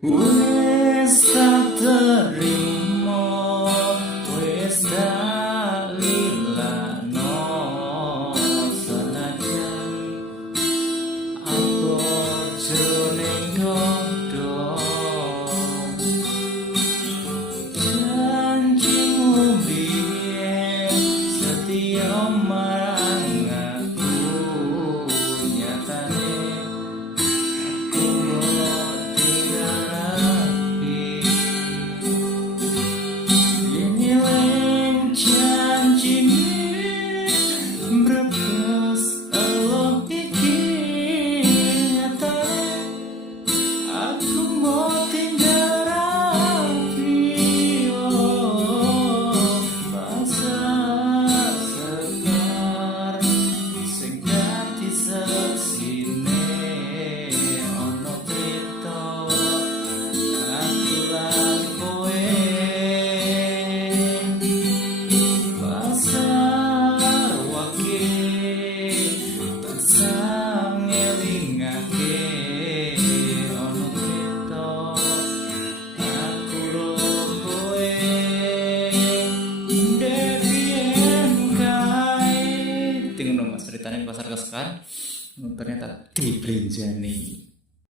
Wis tak terima, wis tak lilano, senajan aku jroning godhong. Janjimu biyen setia marang aku, nyatane aku mbok tinggal rapi. Yen nyeling janjine mbrebes Allah iki, nyatane aku mau tinggal rapi. Pasar sekar sing dadi saksine ana crita aku lan kowe. Pasar wakil tansah ngelingake ana crita aku ro kowe. Devien kae tinggal mas ceritanya di pasar kesukaan ternyata diblenjani.